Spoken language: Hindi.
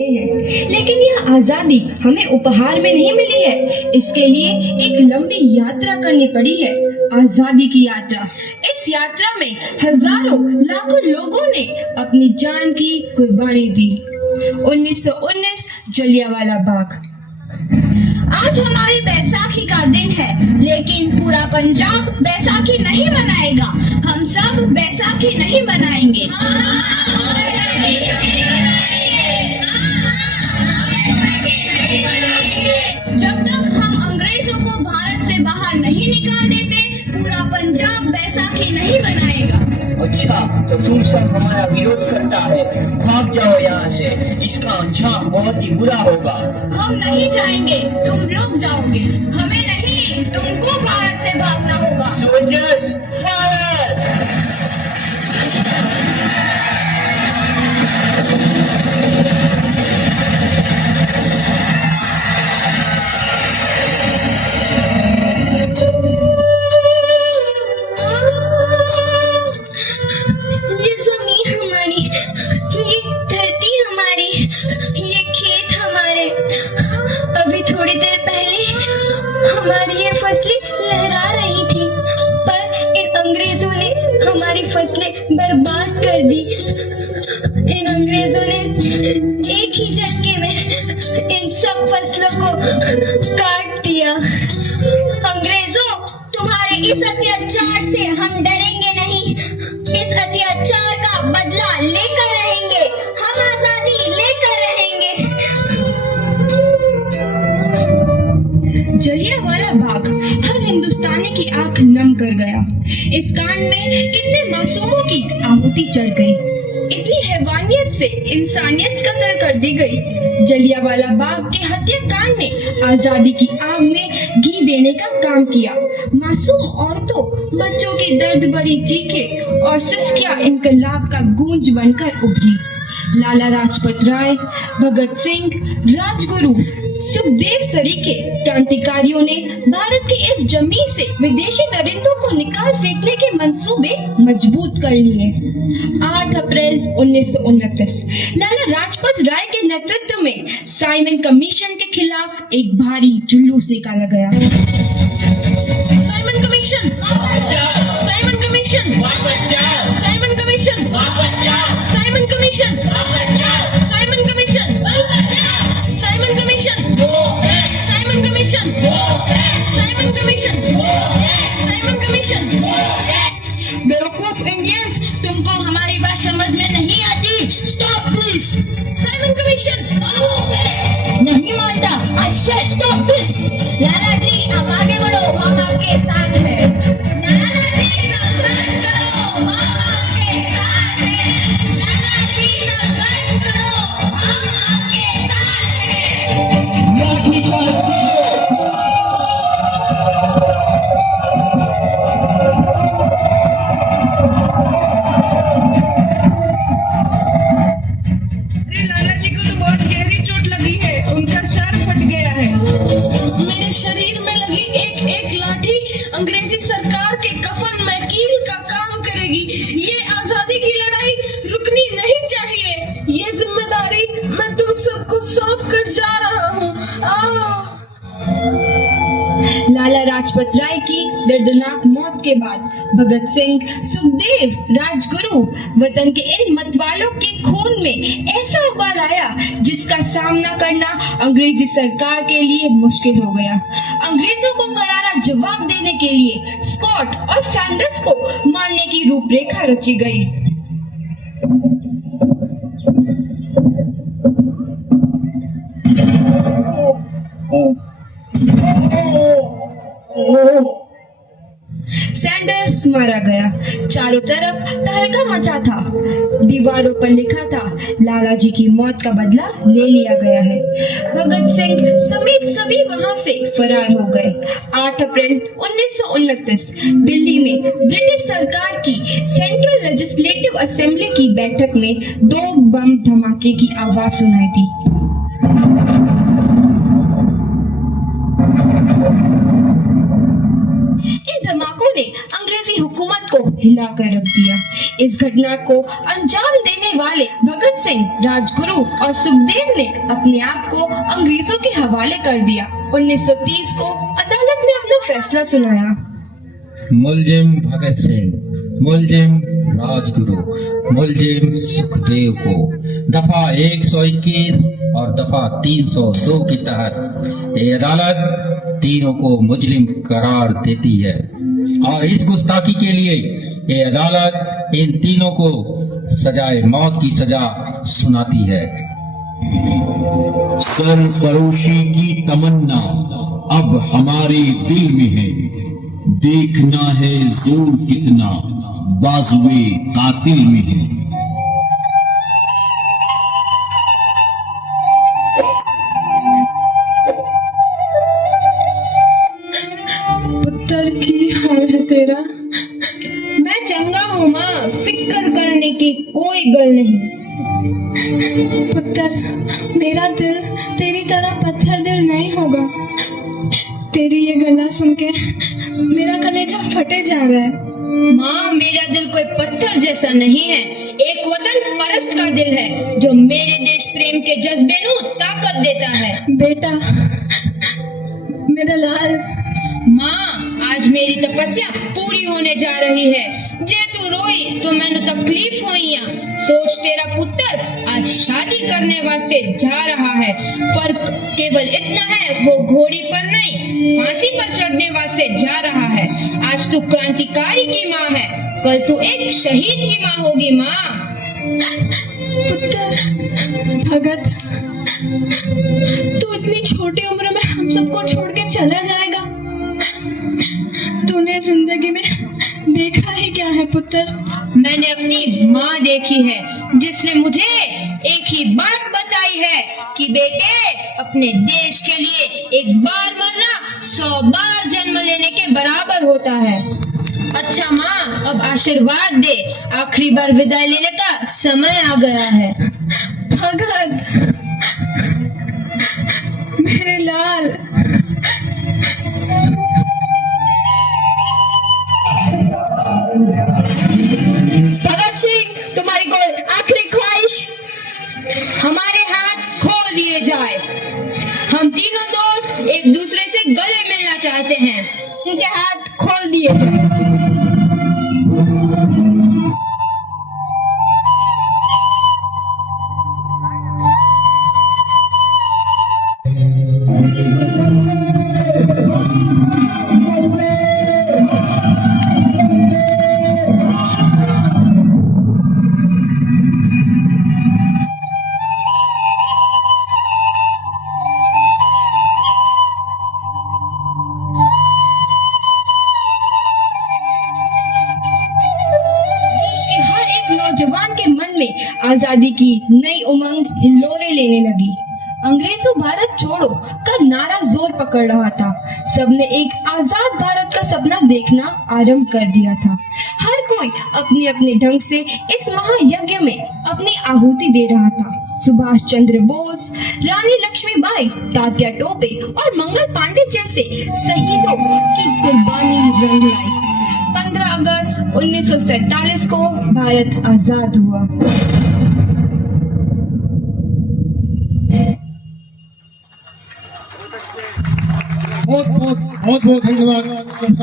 है। लेकिन यह आजादी हमें उपहार में नहीं मिली है। इसके लिए एक लंबी यात्रा करनी पड़ी है, आजादी की यात्रा। इस यात्रा में हजारों लाखों लोगों ने अपनी जान की कुर्बानी दी। 1919 जलियांवाला बाग। आज हमारी बैसाखी का दिन है, लेकिन पूरा पंजाब बैसाखी नहीं मनाएगा। हम सब बैसाखी नहीं मनाएंगे। जब तक हम अंग्रेजों को भारत से बाहर नहीं निकाल देते, पूरा पंजाब बैसाखी नहीं मनाएगा। अच्छा, तो तुम सब हमारा विरोध करता है, भाग जाओ यहाँ से। इसका अंजाम बहुत ही बुरा होगा। हम नहीं जाएंगे, तुम लोग जाओगे। हमें नहीं, तुमको भारत से भागना होगा। Soldiers fire! ये जमीन हमारी, ये धरती हमारी, ये खेत हमारे। अभी थोड़ी देर पहले हमारी ये फसलें लहरा रही थी, पर इन अंग्रेजों ने हमारी फसलें बर्बाद कर दी। इन अंग्रेजों ने एक ही झटके में इन सब फसलों को काट दिया। अंग्रेजों, तुम्हारे इस अत्याचार से हम डरेंगे नहीं। इस अत्याचार का बदला लेकर रहेंगे। हम आजादी लेकर रहेंगे। जलियांवाला बाग हर हिंदुस्तानी की आंख नम कर गया। इस कांड में कितने मासूमों की आहुति चढ़ गई। इतनी हैवानियत से इंसानियत कत्ल कर दी गई। जलियांवाला बाग के हत्याकांड ने आजादी की आग में घी देने का काम किया। मासूम औरतों, बच्चों की दर्द भरी चीखें और सिसकियां इनकलाब का गूंज बनकर उभरी। लाला लाजपत राय, भगत सिंह, राजगुरु, सुखदेव सरीखे क्रांतिकारियों ने भारत की इस जमीन से विदेशी दरिंदों को निकाल फेंकने के मंसूबे मजबूत कर लिए। 8 अप्रैल 1929 लाला लाजपत राय के नेतृत्व में साइमन कमीशन के खिलाफ एक भारी जुलूस निकाला गया। Simon commission, Simon commission, Simon commission, Simon commission, Simon commission, Simon commission, Simon commission, Simon commission, Simon commission. बेवकूफ इंडियंस, तुमको हमारी बात समझ में नहीं आती। Stop this. साइमन कमीशन नहीं मानता। अच्छा, स्टॉप दिस। लाला जी, आप आगे बढ़ो, हम आपके साथ हैं। लाला जी, संघर्ष करो, हम आपके साथ हैं। लाला जी, संघर्ष करो, हम आपके साथ हैं। लाठीचार्ज कीजिए। लाला जी को तो बहुत गहरी चोट लगी है, उनका सर फट गया है। मेरे शरीर में लगी एक एक लाठी अंग्रेजी सरकार के कफन में कील का काम करेगी। ये आजादी की लड़ाई रुकनी नहीं चाहिए। ये जिम्मेदारी मैं तुम सबको सौंप कर जा रहा हूँ। लाला लाजपत राय की दर्दनाक मौत के बाद भगत सिंह, सुखदेव, राजगुरु वतन के इन मतवालों के खून में ऐसा उबाल आया जिसका सामना करना अंग्रेजी सरकार के लिए मुश्किल हो गया। अंग्रेजों को करारा जवाब देने के लिए स्कॉट और सैंडर्स को मारने की रूपरेखा रची गई। सैंडर्स मारा गया। चारों तरफ तहलका मचा था। दीवारों पर लिखा था, लाला जी की मौत का बदला ले लिया गया है। भगत सिंह समेत सभी वहां से फरार हो गए। 8 अप्रैल 1929 दिल्ली में ब्रिटिश सरकार की सेंट्रल लेजिस्लेटिव असेंबली की बैठक में 2 बम धमाके की आवाज सुनाई दी। इन धमाकों ने अंग्रेजी हुकूमत को हिलाकर रख दिया। इस घटना को अंजाम देने वाले भगत सिंह, राजगुरु और सुखदेव ने अपने आप को अंग्रेजों के हवाले कर दिया। 1930 को अदालत ने अपना फैसला सुनाया। मुलजिम भगत सिंह, मुलजिम राजगुरु, मुलजिम सुखदेव को दफा 121 और दफा 302 के तहत ये अदालत तीनों को मुजरिम करार देती है और इस गुस्ताखी के लिए ये अदालत इन तीनों को सजाए मौत की सजा सुनाती है। सरफरोशी की तमन्ना अब हमारे दिल में है, देखना है जोर कितना बाजुए कातिल में है। पुत्र की हाल है तेरा? मैं चंगा हूँ माँ, फिक्र करने की कोई गल नहीं। पुत्र, मेरा दिल तेरी तरह पत्थर दिल नहीं होगा। तेरी ये गला सुन के मेरा कलेजा फटे जा रहा है। माँ, मेरा दिल कोई पत्थर जैसा नहीं है, एक वतन परस्त का दिल है जो मेरे देश प्रेम के जज्बे को ताकत देता है। बेटा, मेरा लाल। माँ, आज मेरी तपस्या पूरी होने जा रही है। जे तू रोई तो मैंने तकलीफ हुई। सोच, तेरा पुत्र आज शादी करने वास्ते जा रहा है। फर्क केवल इतना है, वो घोड़ी पर नहीं फांसी पर चढ़ने वास्ते जा रहा है। आज तू क्रांतिकारी की माँ है, कल तू एक शहीद की माँ होगी। माँ, पुत्र भगत, तू इतनी छोटी उम्र में हम सबको छोड़ के चला जाएगा। तूने जिंदगी में देखा ही क्या है पुत्र? मैंने अपनी माँ देखी है जिसने मुझे एक ही बात बताई है कि बेटे, अपने देश के लिए एक बार मरना 100 बार जन्म लेने के बराबर होता है। अच्छा माँ, अब आशीर्वाद दे, आखिरी बार विदाई लेने का समय आ गया है। भगत, मेरे लाल। भगत सिंह, तुम्हारी कोई आखिरी ख्वाहिश? हमारे हाथ खोल दिए जाए। हम तीनों दोस्त एक दूसरे से गले मिलना चाहते हैं। उनके हाथ खोल दिए जाए। नौजवान के मन में आजादी की नई उमंग हिलोरे लेने लगी। अंग्रेजों भारत छोड़ो का नारा जोर पकड़ रहा था। सबने एक आजाद भारत का सपना देखना आरंभ कर दिया था। हर कोई अपने अपने ढंग से इस महायज्ञ में अपनी आहुति दे रहा था। सुभाष चंद्र बोस, रानी लक्ष्मीबाई, तात्या टोपे और मंगल पांडे जैसे शहीदों की कुर्बानी रंग लाई। 15 अगस्त 1947 को भारत आजाद हुआ। बहुत बहुत धन्यवाद।